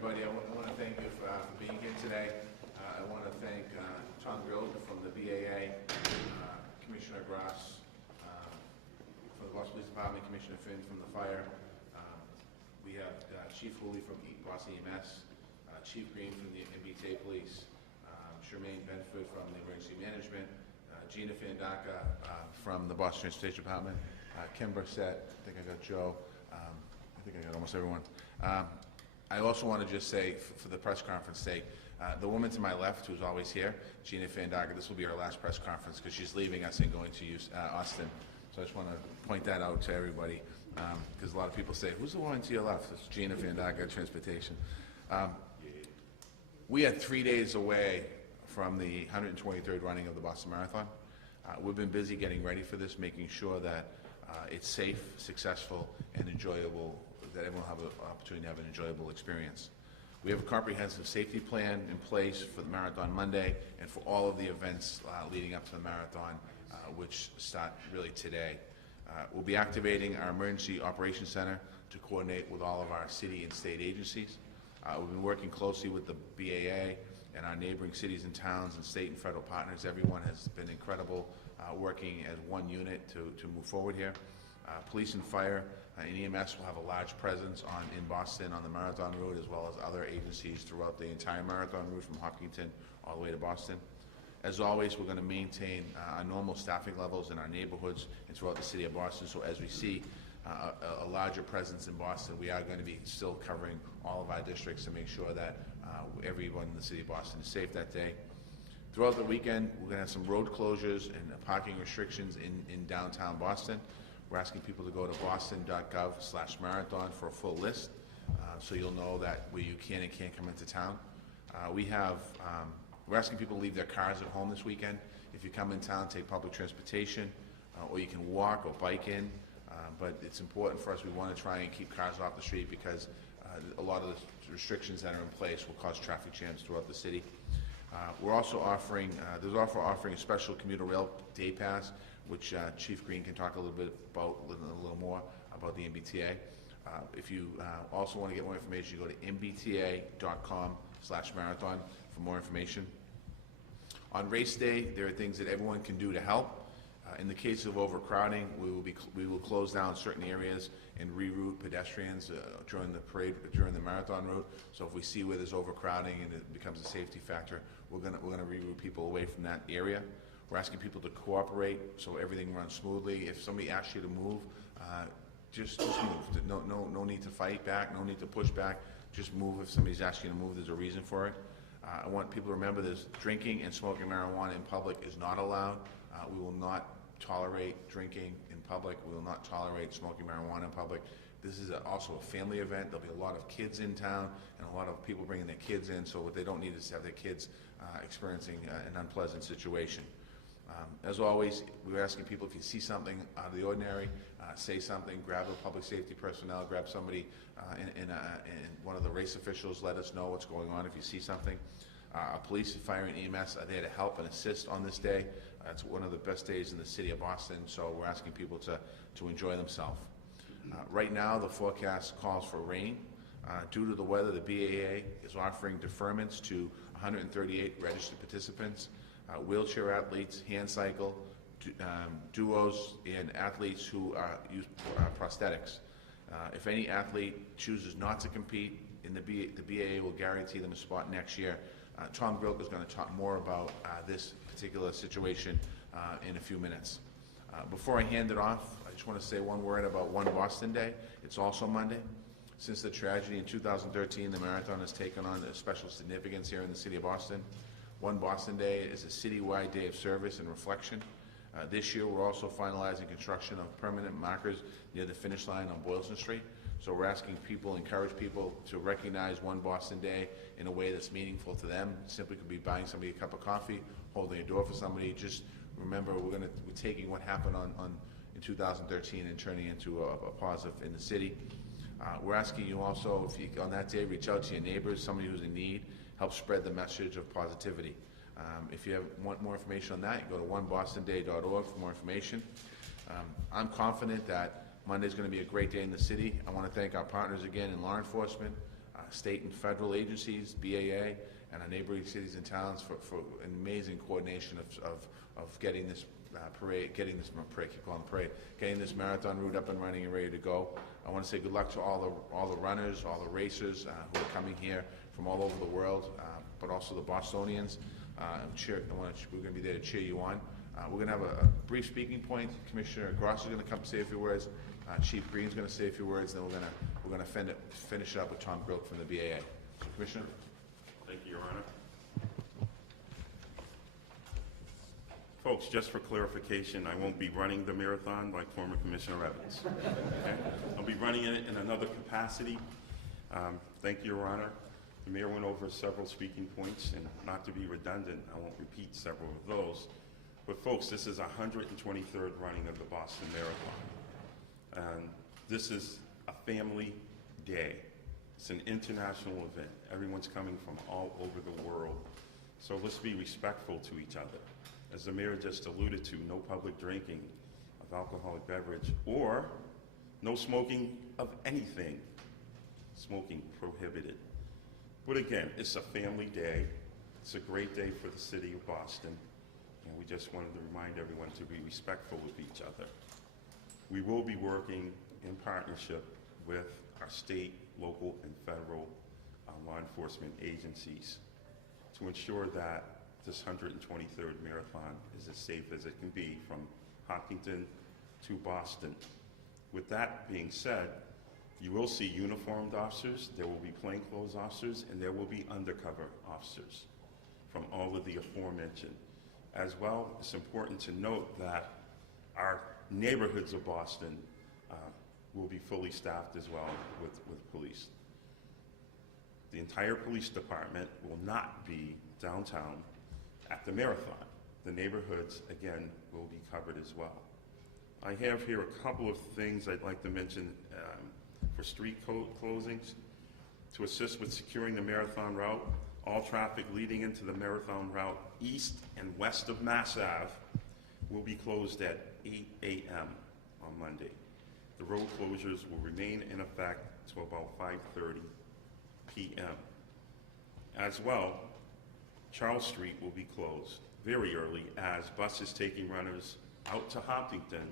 Everybody, I want to thank you for being here today. I want to thank Tom Grilled from the BAA, Commissioner Gross from the Boston Police Department, Commissioner Finn from the Fire. We have Chief Hooley from Boston EMS, Chief Green from the MBTA Police, Charmaine Benford from the Emergency Management, Gina Fandaka from the Boston Transportation Department, Kim Brissett, I think I got Joe, I think I got almost everyone. I also want to just say, for the press conference sake, the woman to my left, who's always here, Gina Fandaka, this will be our last press conference because she's leaving us and going to Austin. So I just want to point that out to everybody, because a lot of people say, who's the woman to your left? It's Gina Fandaka, Transportation. We are 3 days away from the 123rd running of the Boston Marathon. We've been busy getting ready for this, making sure that it's safe, successful, and enjoyable, that everyone will have an opportunity to have an enjoyable experience. We have a comprehensive safety plan in place for the Marathon Monday and for all of the events leading up to the marathon, which start really today. We'll be activating our Emergency Operations Center to coordinate with all of our city and state agencies. We've been working closely with the BAA and our neighboring cities and towns and state and federal partners. Everyone has been incredible working as one unit to move forward here. Police and fire and EMS will have a large presence in Boston on the marathon route, as well as other agencies throughout the entire marathon route from Hopkinton all the way to Boston. As always, we're going to maintain our normal staffing levels in our neighborhoods and throughout the city of Boston. So as we see a larger presence in Boston, we are going to be still covering all of our districts to make sure that everyone in the city of Boston is safe that day. Throughout the weekend, we're going to have some road closures and parking restrictions in downtown Boston. We're asking people to go to boston.gov/marathon for a full list, so you'll know that where you can and can't come into town. We're asking people to leave their cars at home this weekend. If you come in town, take public transportation, or you can walk or bike in. But it's important for us. We want to try and keep cars off the street because a lot of the restrictions that are in place will cause traffic jams throughout the city. We're also offering, offering a special commuter rail day pass, which Chief Green can talk a little bit about, a little more about the MBTA. If you also want to get more information, you go to mbta.com/marathon for more information. On race day, there are things that everyone can do to help. In the case of overcrowding, we will close down certain areas and reroute pedestrians during the parade, during the marathon route. So if we see where there's overcrowding and it becomes a safety factor, we're gonna reroute people away from that area. We're asking people to cooperate so everything runs smoothly. If somebody asks you to move, just move. No need to fight back. No need to push back. Just move. If somebody's asking you to move, there's a reason for it. I want people to remember this: drinking and smoking marijuana in public is not allowed. We will not tolerate drinking in public. We will not tolerate smoking marijuana in public. This is also a family event. There'll be a lot of kids in town and a lot of people bringing their kids in, so what they don't need is to have their kids experiencing an unpleasant situation. As always, we're asking people, if you see something out of the ordinary, say something, grab the public safety personnel, grab somebody in one of the race officials, let us know what's going on if you see something. Our police, fire, and EMS are there to help and assist on this day. It's one of the best days in the city of Boston, so we're asking people to enjoy themselves. Right now, the forecast calls for rain. Due to the weather, the BAA is offering deferments to 138 registered participants, wheelchair athletes, hand cycle, duos, and athletes who use prosthetics. If any athlete chooses not to compete, the BAA will guarantee them a spot next year. Tom Grilk is going to talk more about this particular situation in a few minutes. Before I hand it off, I just want to say one word about One Boston Day. It's also Monday. Since the tragedy in 2013, the marathon has taken on a special significance here in the city of Boston. One Boston Day is a citywide day of service and reflection. This year, we're also finalizing construction of permanent markers near the finish line on Boylston Street. So we're asking people, encourage people to recognize One Boston Day in a way that's meaningful to them. Simply could be buying somebody a cup of coffee, holding a door for somebody. Just remember, we're taking what happened in 2013 and turning it into a positive in the city. We're asking you also, if you, on that day, reach out to your neighbors, somebody who's in need, help spread the message of positivity. If you want more information on that, you go to onebostonday.org for more information. I'm confident that Monday's going to be a great day in the city. I want to thank our partners again in law enforcement, state and federal agencies, BAA, and our neighboring cities and towns for an amazing coordination of getting this parade, getting this marathon route up and running and ready to go. I want to say good luck to all the runners, all the racers who are coming here from all over the world, but also the Bostonians. We're going to be there to cheer you on. We're going to have a brief speaking point. Commissioner Gross is going to come say a few words. Chief Green's going to say a few words. Then we're going to finish up with Tom Groke from the BAA. So, Commissioner. Thank you, Your Honor. Folks, just for clarification, I won't be running the marathon like former Commissioner Evans. Okay? I'll be running it in another capacity. Thank you, Your Honor. The Mayor went over several speaking points, and not to be redundant, I won't repeat several of those. But folks, this is 123rd running of the Boston Marathon. And this is a family day. It's an international event. Everyone's coming from all over the world. So let's be respectful to each other. As the Mayor just alluded to, no public drinking of alcoholic beverage or no smoking of anything. Smoking prohibited. But again, it's a family day. It's a great day for the city of Boston. And we just wanted to remind everyone to be respectful of each other. We will be working in partnership with our state, local, and federal law enforcement agencies to ensure that this 123rd marathon is as safe as it can be from Hopkinton to Boston. With that being said, you will see uniformed officers, there will be plainclothes officers, and there will be undercover officers from all of the aforementioned. As well, it's important to note that our neighborhoods of Boston will be fully staffed as well with police. The entire police department will not be downtown at the marathon. The neighborhoods, again, will be covered as well. I have here a couple of things I'd like to mention for street closings. To assist with securing the marathon route, all traffic leading into the marathon route east and west of Mass Ave will be closed at 8 a.m. on Monday. The road closures will remain in effect till about 5:30 p.m. As well, Charles Street will be closed very early as buses taking runners out to Hopkinton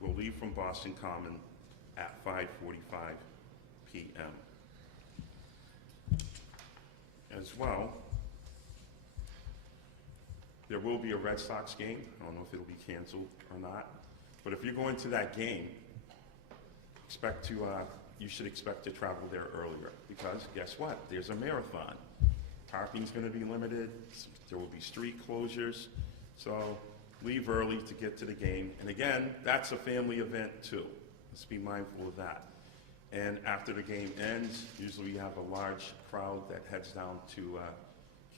will leave from Boston Common at 5:45 p.m. As well, there will be a Red Sox game. I don't know if it'll be canceled or not, but if you're going to that game, you should expect to travel there earlier because guess what? There's a marathon. Parking's going to be limited. There will be street closures. So leave early to get to the game. And again, that's a family event too. Let's be mindful of that. And after the game ends, usually we have a large crowd that heads down to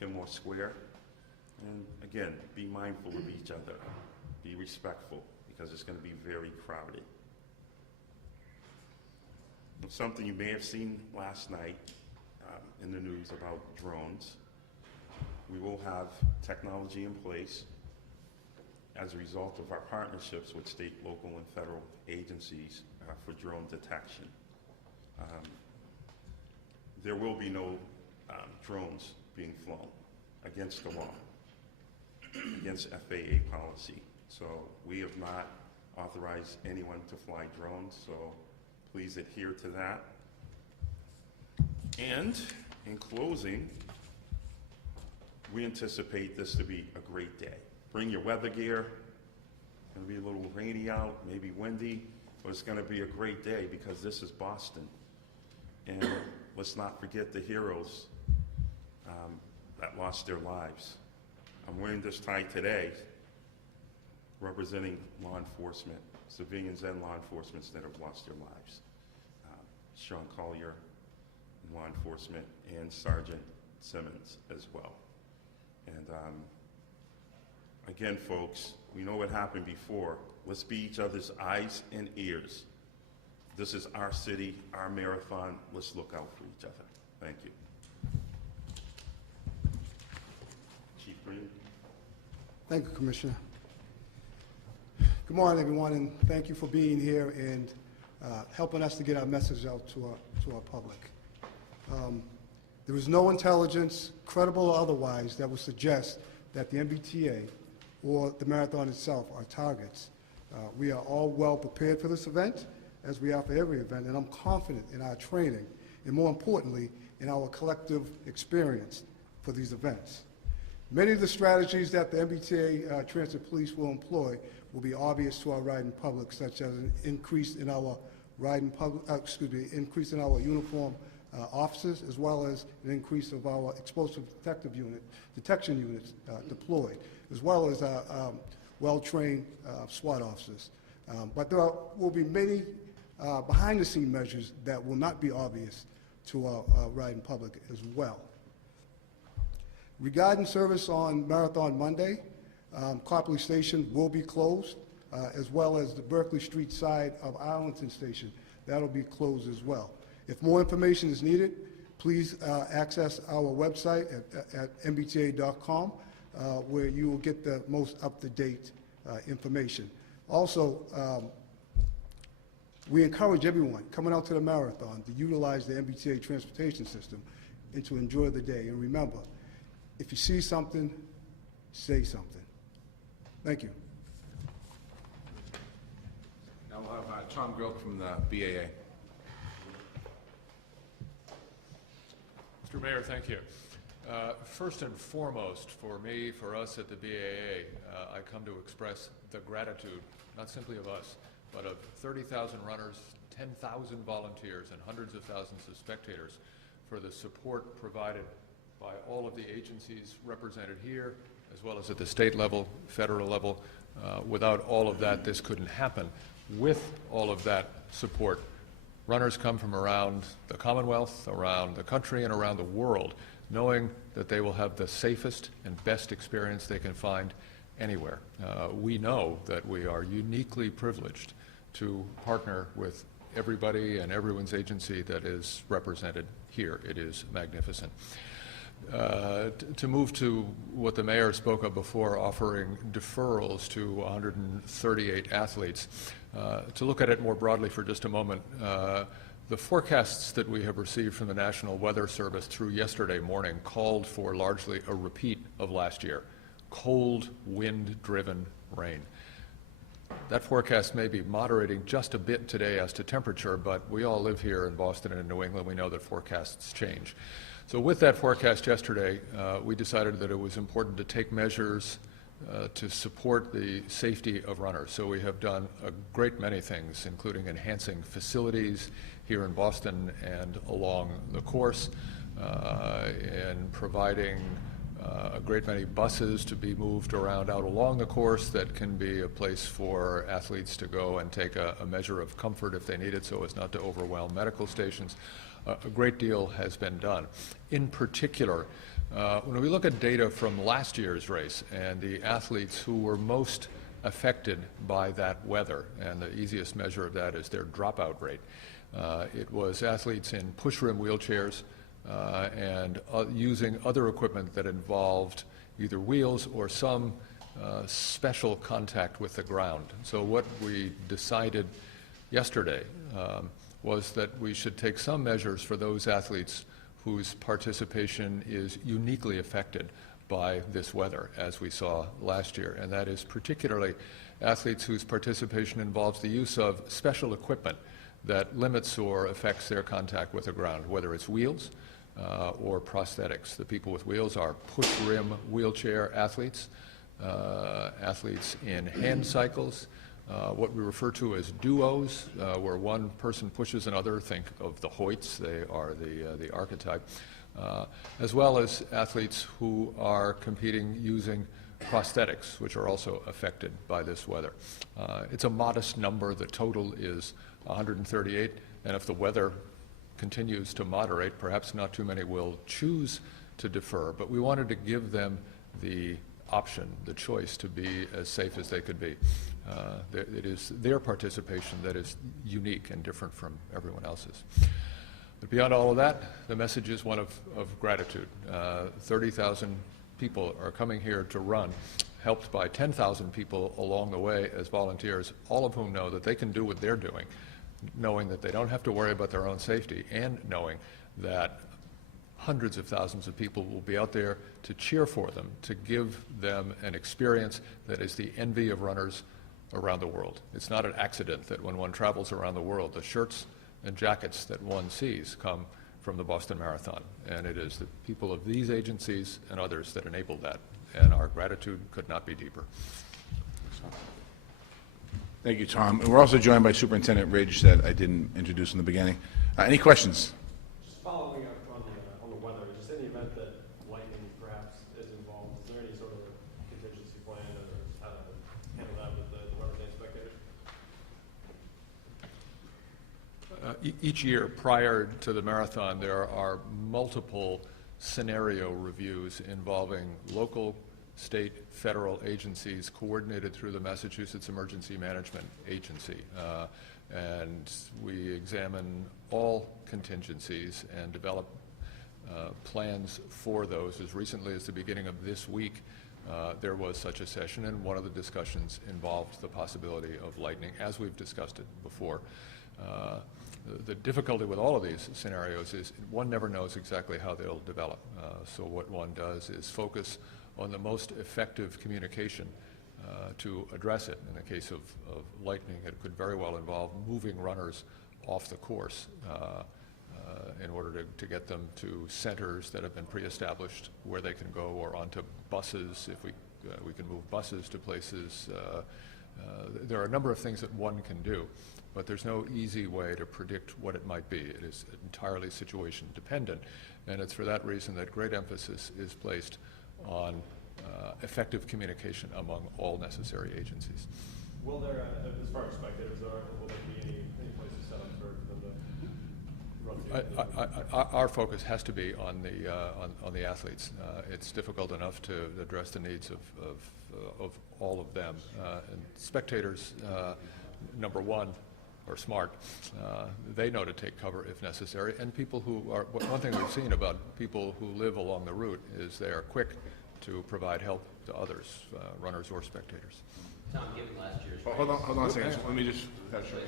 Kenmore Square. And again, be mindful of each other. Be respectful because it's going to be very crowded. Something you may have seen last night in the news about drones. We will have technology in place as a result of our partnerships with state, local, and federal agencies for drone detection. There will be no drones being flown against the law, against FAA policy. So we have not authorized anyone to fly drones, so please adhere to that. And in closing, we anticipate this to be a great day. Bring your weather gear. It's going to be a little rainy out, maybe windy, but it's going to be a great day because this is Boston. And let's not forget the heroes that lost their lives. I'm wearing this tie today representing law enforcement, civilians and law enforcement that have lost their lives. Sean Collier, law enforcement, and Sergeant Simmons as well. And again, folks, we know what happened before. Let's be each other's eyes and ears. This is our city, our marathon. Let's look out for each other. Thank you. Chief Green. Thank you, Commissioner. Good morning, everyone, and thank you for being here and helping us to get our message out to our public. There is no intelligence, credible or otherwise, that would suggest that the MBTA or the marathon itself are targets. We are all well prepared for this event, as we are for every event, and I'm confident in our training, and more importantly, in our collective experience for these events. Many of the strategies that the MBTA Transit Police will employ will be obvious to our riding public, such as an increase in our increase in our uniform officers, as well as an increase of our explosive detection units deployed, as well as well-trained SWAT officers. But there will be many behind-the-scene measures that will not be obvious to our riding public as well. Regarding service on Marathon Monday, Copley Station will be closed, as well as the Berkeley Street side of Arlington Station. That'll be closed as well. If more information is needed, please access our website at mbta.com, where you will get the most up-to-date information. Also, we encourage everyone coming out to the marathon to utilize the MBTA transportation system and to enjoy the day. And remember, if you see something, say something. Thank you. Now we'll have Tom Grilk from the BAA. Mr. Mayor, thank you. First and foremost, for me, for us at the BAA, I come to express the gratitude, not simply of us, but of 30,000 runners, 10,000 volunteers, and hundreds of thousands of spectators for the support provided by all of the agencies represented here, as well as at the state level, federal level. Without all of that, this couldn't happen. With all of that support, runners come from around the Commonwealth, around the country, and around the world, knowing that they will have the safest and best experience they can find anywhere. We know that we are uniquely privileged to partner with everybody and everyone's agency that is represented here. It is magnificent. To move to what the mayor spoke of before, offering deferrals to 138 athletes, to look at it more broadly for just a moment, the forecasts that we have received from the National Weather Service through yesterday morning called for largely a repeat of last year, cold, wind-driven rain. That forecast may be moderating just a bit today as to temperature, but we all live here in Boston and in New England. We know that forecasts change. So with that forecast yesterday, we decided that it was important to take measures to support the safety of runners. So we have done a great many things, including enhancing facilities here in Boston and along the course, and providing a great many buses to be moved around out along the course that can be a place for athletes to go and take a measure of comfort if they need it, so as not to overwhelm medical stations. A great deal has been done. In particular, when we look at data from last year's race and the athletes who were most affected by that weather, and the easiest measure of that is their dropout rate. It was athletes in push-rim wheelchairs and using other equipment that involved either wheels or some special contact with the ground. So what we decided yesterday was that we should take some measures for those athletes whose participation is uniquely affected by this weather, as we saw last year, and that is particularly athletes whose participation involves the use of special equipment that limits or affects their contact with the ground, whether it's wheels or prosthetics. The people with wheels are push-rim wheelchair athletes, athletes in hand cycles, what we refer to as duos, where one person pushes another. Think of the Hoyts, they are the archetype, as well as athletes who are competing using prosthetics, which are also affected by this weather. It's a modest number. The total is 138, and if the weather continues to moderate, perhaps not too many will choose to defer, but we wanted to give them the option, the choice to be as safe as they could be. It is their participation that is unique and different from everyone else's. But beyond all of that, the message is one of gratitude. 30,000 people are coming here to run, helped by 10,000 people along the way as volunteers, all of whom know that they can do what they're doing, knowing that they don't have to worry about their own safety, and knowing that hundreds of thousands of people will be out there to cheer for them, to give them an experience that is the envy of runners around the world. It's not an accident that when one travels around the world, the shirts and jackets that one sees come from the Boston Marathon. And it is the people of these agencies and others that enable that. And our gratitude could not be deeper. Thank you, Tom. And we're also joined by Superintendent Ridge that I didn't introduce in the beginning. Any questions? Just following up on the weather, just in the event that lightning perhaps is involved, is there any sort of contingency plan or how to handle that with the Rubber Dam spectators? Each year prior to the marathon, there are multiple scenario reviews involving local, state, federal agencies coordinated through the Massachusetts Emergency Management Agency. And we examine all contingencies and develop plans for those. As recently as the beginning of this week, there was such a session, and one of the discussions involved the possibility of lightning, as we've discussed it before. The difficulty with all of these scenarios is one never knows exactly how they'll develop. So what one does is focus on the most effective communication to address it. In the case of lightning, it could very well involve moving runners off the course in order to get them to centers that have been pre-established where they can go, or onto buses if we can move buses to places. There are a number of things that one can do, but there's no easy way to predict what it might be. It is entirely situation dependent, and it's for that reason that great emphasis is placed on effective communication among all necessary agencies. Will there, as far as spectators are, will there be any places set up for them to run through? Our focus has to be on the athletes. It's difficult enough to address the needs of all of them. And spectators, number one, are smart. They know to take cover if necessary. And people who are, one thing we've seen about people who live along the route is they are quick to provide help to others, runners or spectators. Tom, given last year's Hold on a second. Let me just have Shirley.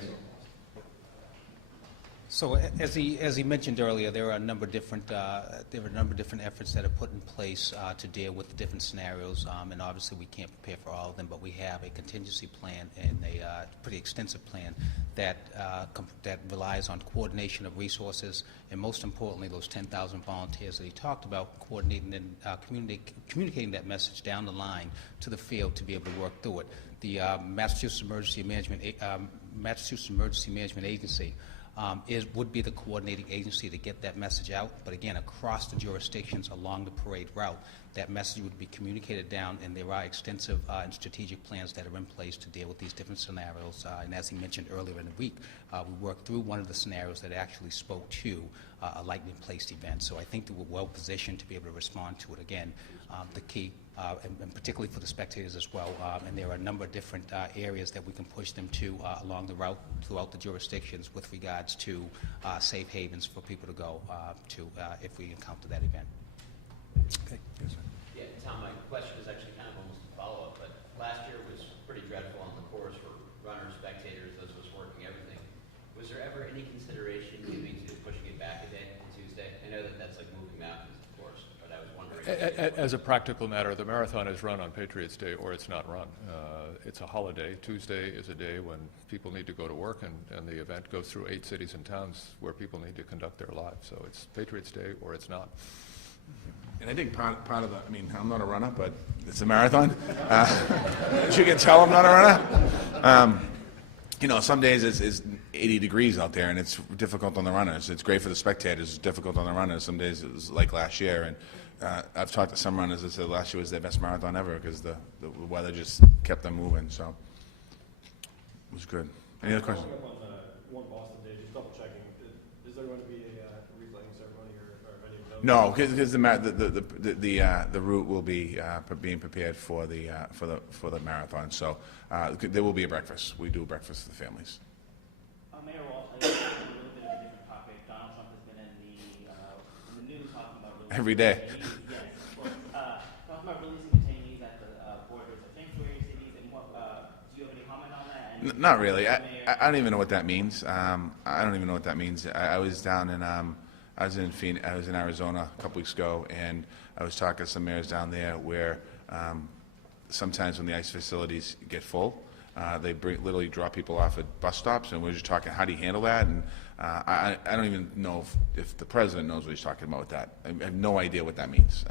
So as he mentioned earlier, there are a number of different efforts that are put in place to deal with the different scenarios, and obviously we can't prepare for all of them, but we have a contingency plan and a pretty extensive plan that relies on coordination of resources, and most importantly, those 10,000 volunteers that he talked about, coordinating and communicating that message down the line to the field to be able to work through it. The Massachusetts Emergency Management Agency would be the coordinating agency to get that message out. But again, across the jurisdictions along the parade route, that message would be communicated down, and there are extensive and strategic plans that are in place to deal with these different scenarios. And as he mentioned earlier in the week, we worked through one of the scenarios that actually spoke to a lightning-placed event. So I think that we're well positioned to be able to respond to it. Again, the key, and particularly for the spectators as well, and there are a number of different areas that we can push them to along the route throughout the jurisdictions with regards to safe havens for people to go to if we encounter that event. Okay. Yes, sir. Yeah, Tom, my question is actually kind of almost a follow-up, but last year was pretty dreadful on the course for runners, spectators, those of us working, everything. Was there ever any consideration given to pushing it back a day to Tuesday? I know that that's like moving mountains, of course, but I was wondering. As a practical matter, the marathon is run on Patriots' Day or it's not run. It's a holiday. Tuesday is a day when people need to go to work, and the event goes through 8 cities and towns where people need to conduct their lives. So it's Patriots' Day or it's not. And I think part of the, I mean, I'm not a runner, but it's a marathon. As you can tell, I'm not a runner. You know, some days it's 80 degrees out there, and it's difficult on the runners. It's great for the spectators. It's difficult on the runners. Some days it was like last year, and I've talked to some runners that said last year was their best marathon ever because the weather just kept them moving. So it was good. Any other questions? Following up on one Boston Day, just double checking. Is there going to be a wreath-laying ceremony or any of those? No, because the route will be being prepared for the marathon. So there will be a breakfast. We do a breakfast for the families. Mayor Walsh, I think a little bit of a different topic. Donald Trump has been in the news talking about releasing Every day. detainees. Yes, of course. Talking about releasing detainees at the borders of sanctuary cities. And what, do you have any comment on that? And Not really. I don't even know what that means. I don't even know what that means. I was down in I was in Arizona a couple weeks ago, and I was talking to some mayors down there where sometimes when the ice facilities get full, they literally drop people off at bus stops, and we're just talking, how do you handle that? And I don't even know if the president knows what he's talking about with that. I have no idea what that means.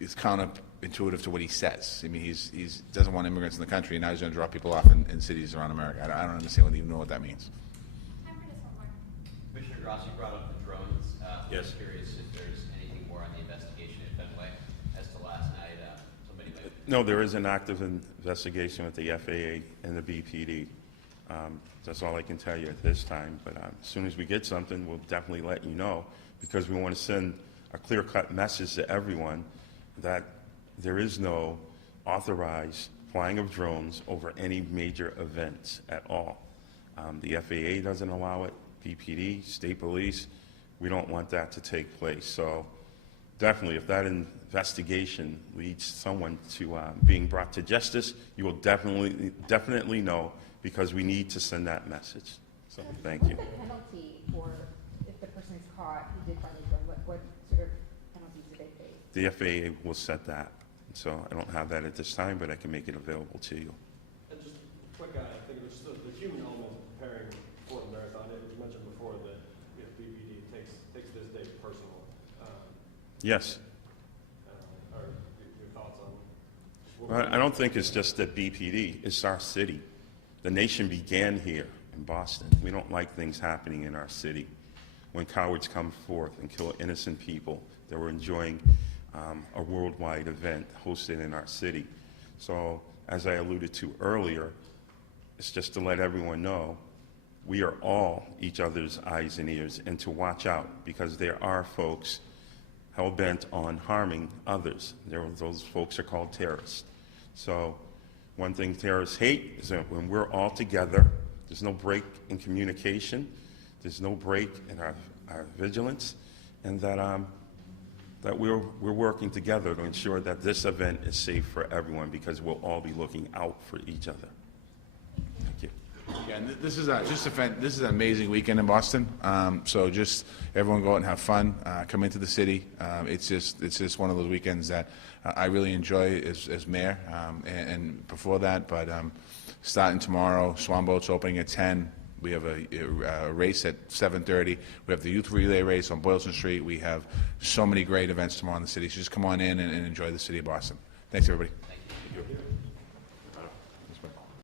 It's counterintuitive to what he says. I mean, he doesn't want immigrants in the country, and now he's going to drop people off in cities around America. I don't understand even know what that means. Commissioner Grossi brought up the drones. Yes. I'm curious if there's anything more on the investigation at Fenway as to last night. Somebody might. No, there is an active investigation with the FAA and the BPD. That's all I can tell you at this time. But as soon as we get something, we'll definitely let you know, because we want to send a clear-cut message to everyone that there is no authorized flying of drones over any major events at all. The FAA doesn't allow it, BPD, state police. We don't want that to take place. So definitely, if that investigation leads someone to being brought to justice, you will definitely know, because we need to send that message. So thank you. What's the penalty for if the person is caught who did find the drone? What sort of penalties do they face? The FAA will set that. So I don't have that at this time, but I can make it available to you. And just quick, I think there's just the human element of preparing for the marathon. It was mentioned before that if BPD takes this day personal. Yes. Or your thoughts on? Well, I don't think it's just the BPD. It's our city. The nation began here in Boston. We don't like things happening in our city. When cowards come forth and kill innocent people that were enjoying a worldwide event hosted in our city. So, as I alluded to earlier, it's just to let everyone know we are all each other's eyes and ears, and to watch out, because there are folks hell-bent on harming others. Those folks are called terrorists. So one thing terrorists hate is that when we're all together, there's no break in communication, there's no break in our vigilance, and that we're working together to ensure that this event is safe for everyone, because we'll all be looking out for each other. Thank you. Yeah, and this is this is an amazing weekend in Boston. So just everyone go out and have fun. Come into the city. It's just one of those weekends that I really enjoy as mayor. And before that, but starting tomorrow, Swan Boat's opening at 10. We have a race at 7:30. We have the youth relay race on Boylston Street. We have so many great events tomorrow in the city. So just come on in and enjoy the city of Boston. Thanks, everybody. Thank you.